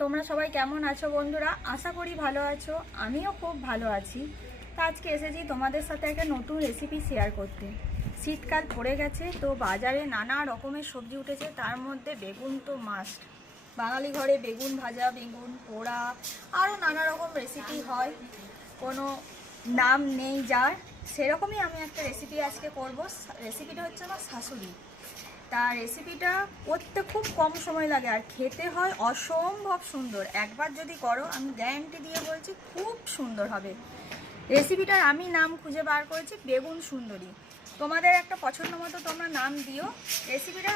তোমরা সবাই কেমন আছো বন্ধুরা? আশা করি ভালো আছো। আমিও খুব ভালো আছি। তো আজকে এসেছি তোমাদের সাথে একটা নতুন রেসিপি শেয়ার করতে। শীতকাল পড়ে গেছে, তো বাজারে নানা রকমের সবজি উঠেছে, তার মধ্যে বেগুন তো মাস্ট। বাঙালি ঘরে বেগুন ভাজা, বেগুন পোড়া, আরও নানা রকম রেসিপি হয়, কোনো নাম নেই যার। সেরকমই আমি একটা রেসিপি আজকে করব। রেসিপিটা হচ্ছে আমার শাশুড়ি। তার রেসিপিটা করতে খুব কম সময় লাগে আর খেতে হয় অসম্ভব সুন্দর। একবার যদি করো, আমি গ্যারান্টি দিয়ে বলছি খুব সুন্দর হবে। রেসিপিটার আমি নাম খুঁজে বার করেছি বেগুন সুন্দরী। তোমাদের একটা পছন্দ মতো তোমরা নাম দিও। রেসিপিটা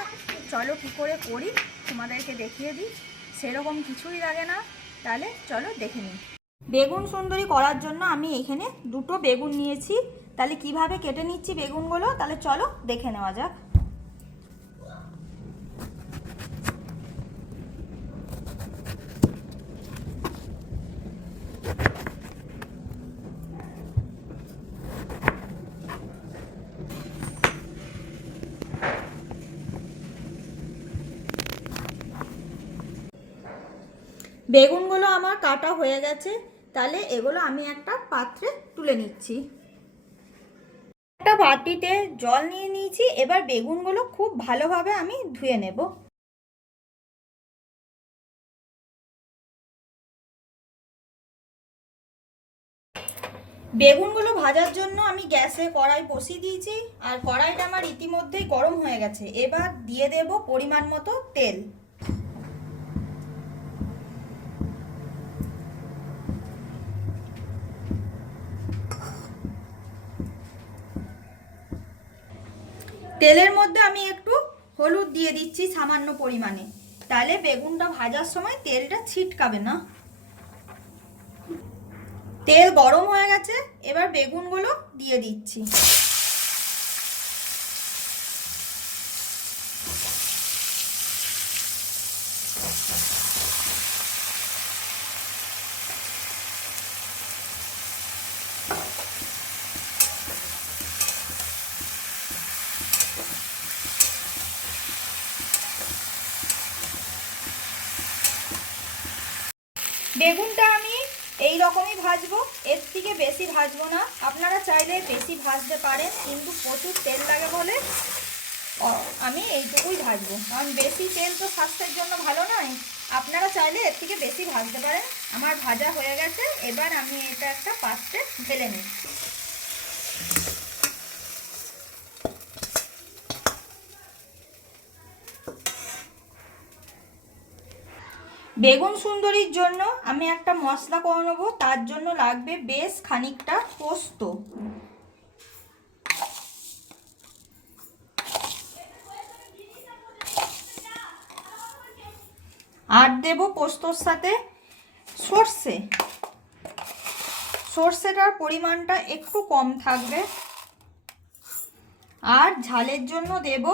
চলো কী করে করি তোমাদেরকে দেখিয়ে দিই। সেরকম কিছুই লাগে না, তাহলে চলো দেখে নিই। বেগুন সুন্দরী করার জন্য আমি এখানে দুটো বেগুন নিয়েছি। তাহলে কিভাবে কেটে নিচ্ছি বেগুনগুলো, তাহলে চলো দেখে নেওয়া যাক। বেগুনগুলো আমার কাটা হয়ে গেছে। তাহলে এগুলো আমি একটা পাত্রে তুলে নিচ্ছি। একটা বাটিতে জল নিয়ে নিয়েছি। এবার বেগুনগুলো খুব ভালোভাবে আমি ধুয়ে নেব। বেগুনগুলো ভাজার জন্য আমি গ্যাসে কড়াই বসিয়ে দিয়েছি, আর কড়াইটা আমার ইতিমধ্যেই গরম হয়ে গেছে। এবার দিয়ে দেব পরিমাণ মতো তেল। তেলের মধ্যে আমি একটু হলুদ দিয়ে দিচ্ছি সামান্য পরিমাণে, তাহলে বেগুনটা ভাজার সময় তেলটা ছিটকাবে না। তেল গরম হয়ে গেছে, এবার বেগুনগুলো দিয়ে দিচ্ছি। বেগুনটা আমি এই রকমই ভাজবো, এর থেকে বেশি ভাজবো না। আপনারা চাইলে বেশি ভাজতে পারেন, কিন্তু প্রচুর তেল লাগে বলে আমি এইটুকুই ভাজবো, কারণ বেশি তেল তো স্বাস্থ্যের জন্য ভালো নয়। আপনারা চাইলে এর থেকে বেশি ভাজতে পারেন। আমার ভাজা হয়ে গেছে, এবার আমি এটা একটা পাত্রে ঢেলে নিই। বেগুন সুন্দরীর জন্য আমি একটা মশলা করে নেবো। তার জন্য লাগবে বেশ খানিকটা পোস্ত, আর দেব পোস্তর সাথে সর্ষে। সর্ষেটার পরিমাণটা একটু কম থাকবে। আর ঝালের জন্য দেব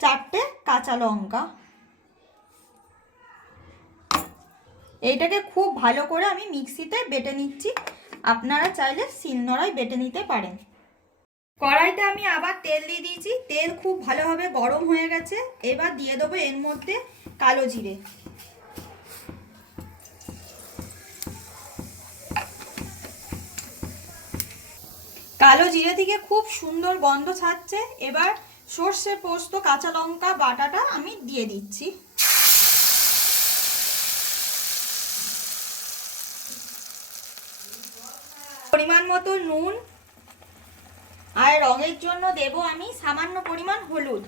4টে কাঁচা লঙ্কা। এইটাকে খুব ভালো করে আমি মিক্সিতে বেটে নিচ্ছি। আপনারা চাইলে শিলনোড়ায় বেটে নিতে পারেন। কড়াইতে আমি আবার তেল দিয়ে দিয়েছি। তেল খুব ভালোভাবে গরম হয়ে গেছে। এবার দিয়ে দেবো এর মধ্যে কালো জিরে। কালো জিরে থেকে খুব সুন্দর গন্ধ ছাড়ছে। এবার সর্ষে পোস্ত কাঁচা লঙ্কা বাটাটা আমি দিয়ে দিচ্ছি। পরিমাণ মতো নুন, আর রঙের জন্য দেব আমি সামান্য পরিমাণ হলুদ।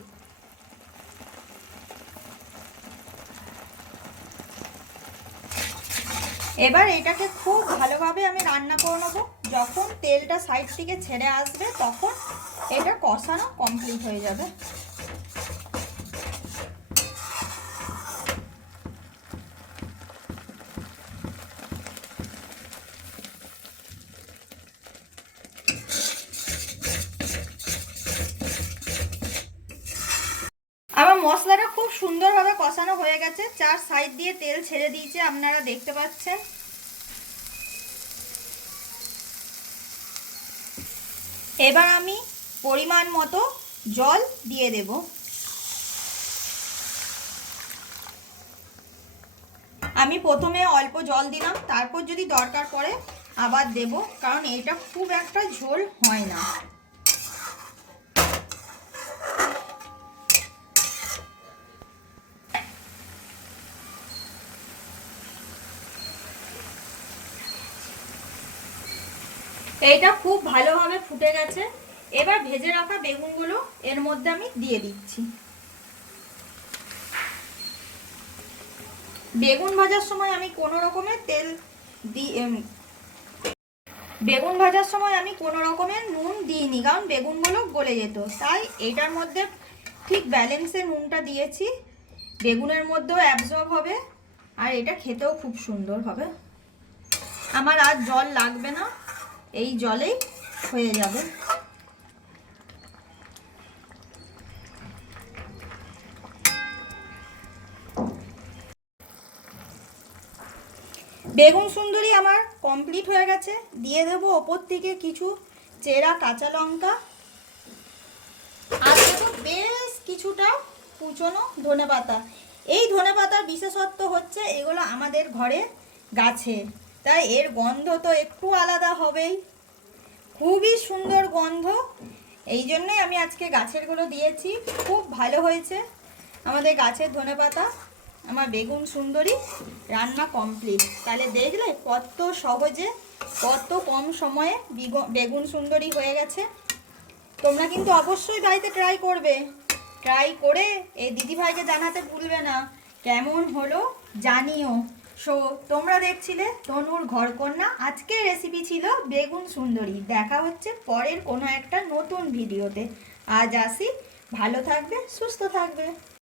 এবার এটাকে খুব ভালোভাবে আমি রান্না করে নেবো। যখন তেলটা সাইড থেকে ছেড়ে আসবে, তখন এটা কষানো কমপ্লিট হয়ে যাবে। আমার মশলাটা খুব সুন্দরভাবে কষানো হয়ে গেছে। চার সাইড দিয়ে তেল ছেড়ে দিয়েছে, আপনারা দেখতে পাচ্ছেন। এবার আমি পরিমাণ মতো জল দিয়ে দেব। আমি প্রথমে অল্প জল দিলাম, তারপর যদি দরকার পড়ে আবার দেব, কারণ এটা খুব একটা ঝোল হয় না। এইটা খুব ভালোভাবে ফুটে গেছে। এবার ভেজে রাখা বেগুনগুলো এর মধ্যে আমি দিয়ে দিচ্ছি। বেগুন ভাজার সময় আমি কোনো রকমের তেল বেগুন ভাজার সময় আমি কোনো রকমের নুন দিইনি, কারণ বেগুনগুলো গলে যেত, তাই এটার মধ্যে ঠিক ব্যালেন্সে নুনটা দিয়েছি। বেগুনের মধ্যেও অ্যাবজর্ব হবে আর এটা খেতেও খুব সুন্দর হবে। আমার আর জল লাগবে না, এই জলেই হয়ে যাবে। বেগুন সুন্দরী আমার কমপ্লিট হয়ে গেছে। দিয়ে দেবো ওপর থেকে কিছু চেরা কাঁচা লঙ্কা, আর দেবো বেশ কিছুটা কুচনো ধনেপাতা। এই ধনেপাতার বিশেষত্ব হচ্ছে এগুলো আমাদের ঘরে গাছে, তাই এর গন্ধ তো একটু আলাদা হবেই, খুবই সুন্দর গন্ধ। এই জন্যই আমি আজকে গাছেরগুলো দিয়েছি। খুব ভালো হয়েছে আমাদের গাছের ধনেপাতা। আমার বেগুন সুন্দরী রান্না কমপ্লিট। তাহলে দেখলে কত সহজে, কত কম সময়ে বেগুন সুন্দরী হয়ে গেছে। তোমরা কিন্তু অবশ্যই বাড়িতে ট্রাই করবে। ট্রাই করে এই দিদিভাইকে জানাতে ভুলবে না কেমন হলো, জানিও। সো তোমরা দেখছিলে তনুর ঘরকন্যা। আজকের রেসিপি ছিল বেগুন সুন্দরী। দেখা হচ্ছে পরের কোনো একটা নতুন ভিডিওতে। আজ আসি, ভালো থাকবে, সুস্থ থাকবে।